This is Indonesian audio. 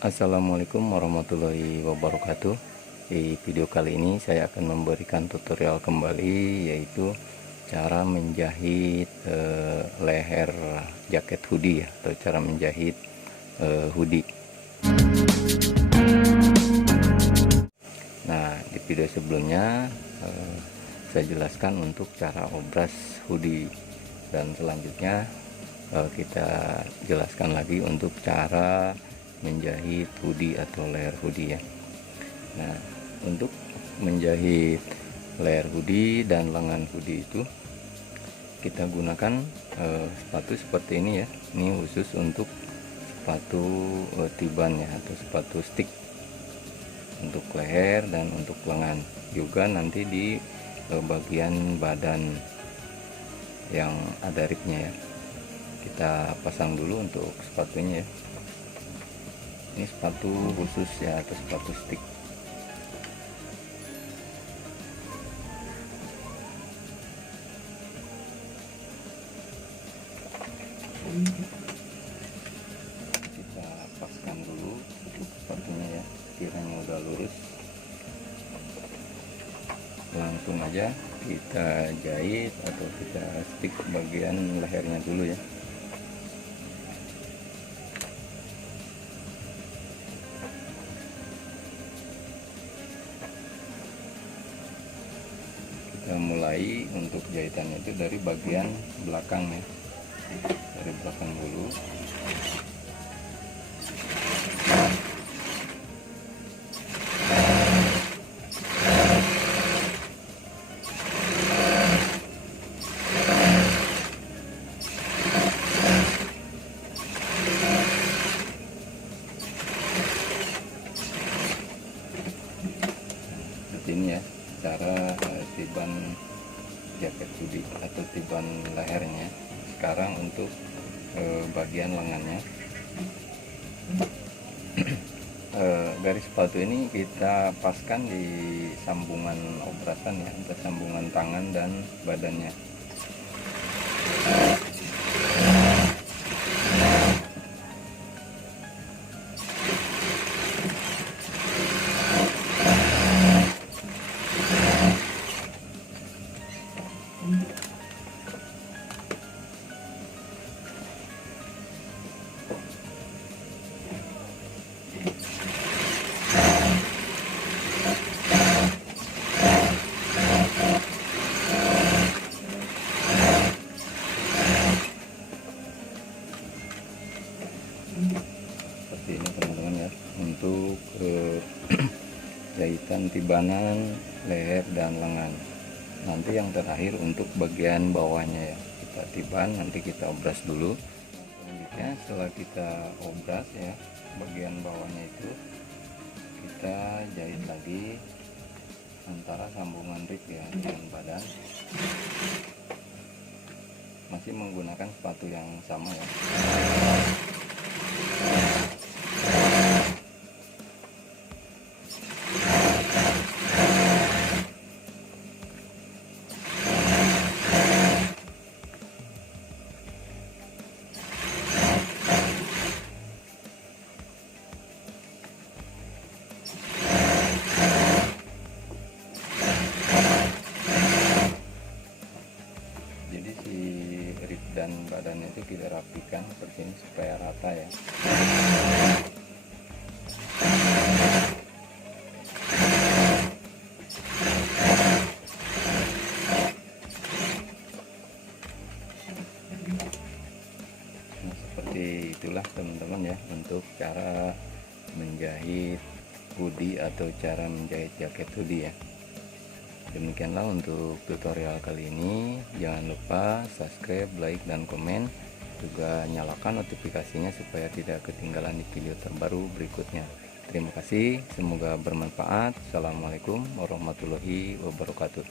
Assalamualaikum warahmatullahi wabarakatuh. Di video kali ini saya akan memberikan tutorial kembali, yaitu cara menjahit leher jaket hoodie ya, atau cara menjahit hoodie. Nah, di video sebelumnya saya jelaskan untuk cara obras hoodie, dan selanjutnya kita jelaskan lagi untuk cara menjahit hoodie atau leher hoodie ya. Nah, untuk menjahit leher hoodie dan lengan hoodie itu kita gunakan sepatu seperti ini ya. Ini khusus untuk sepatu tiban ya, atau sepatu stick untuk leher dan untuk lengan. Juga nanti di bagian badan yang ada ribnya ya. Kita pasang dulu untuk sepatunya ya. Ini sepatu khusus ya, atau sepatu stick. Kita paskan dulu untuk sepatunya ya, kiranya udah lurus. Langsung aja kita jahit atau kita stick bagian lehernya dulu ya. Kita mulai untuk jahitannya itu dari bagian belakang ya, dari belakang dulu. Seperti ini ya cara tiban jaket hoodie atau tiban lehernya. Sekarang untuk bagian lengannya. Garis sepatu ini kita paskan di sambungan obrasan ya, untuk sambungan tangan dan badannya. Seperti ini teman-teman ya, untuk jahitan tibanan leher dan lengan. Nanti yang terakhir untuk bagian bawahnya ya, kita tiban, nanti kita obras dulu. Selanjutnya setelah kita obras ya, bagian bawahnya itu kita jahit lagi antara sambungan rib ya dengan badan, masih menggunakan sepatu yang sama ya. Jadi si rib dan badannya itu kita rapikan seperti ini supaya rata ya. Nah, seperti itulah teman-teman ya, untuk cara menjahit hoodie atau cara menjahit jaket hoodie ya. Demikianlah untuk tutorial kali ini. Jangan lupa subscribe, like, dan komen. Juga nyalakan notifikasinya supaya tidak ketinggalan di video terbaru berikutnya. Terima kasih, semoga bermanfaat. Assalamualaikum warahmatullahi wabarakatuh.